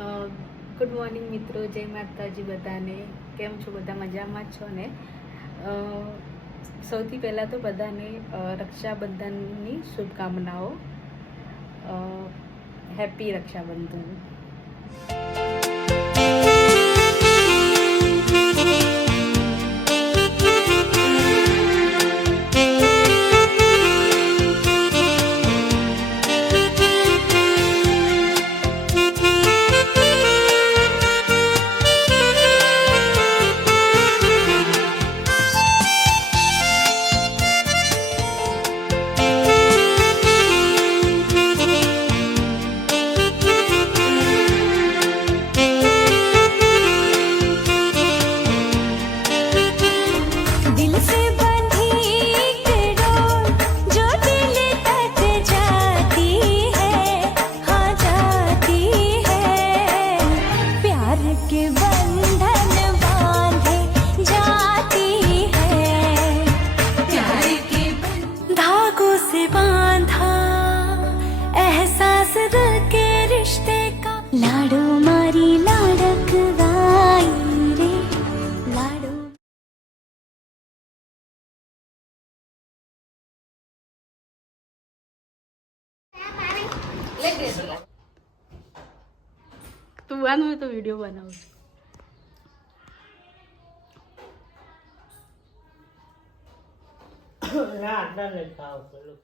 Good morning મિત્રો, જય માતાજી બધાને. કેમ છો? બધા મજામાં જ છો ને? સૌથી પહેલાં તો બધાને રક્ષાબંધનની શુભકામનાઓ. હેપી રક્ષાબંધન. लाडो मारी लाडक गाई रे लाडो. તું આનો હોય તો વિડીયો બનાવું છું. ના આટલા નથી ખાવ પેલું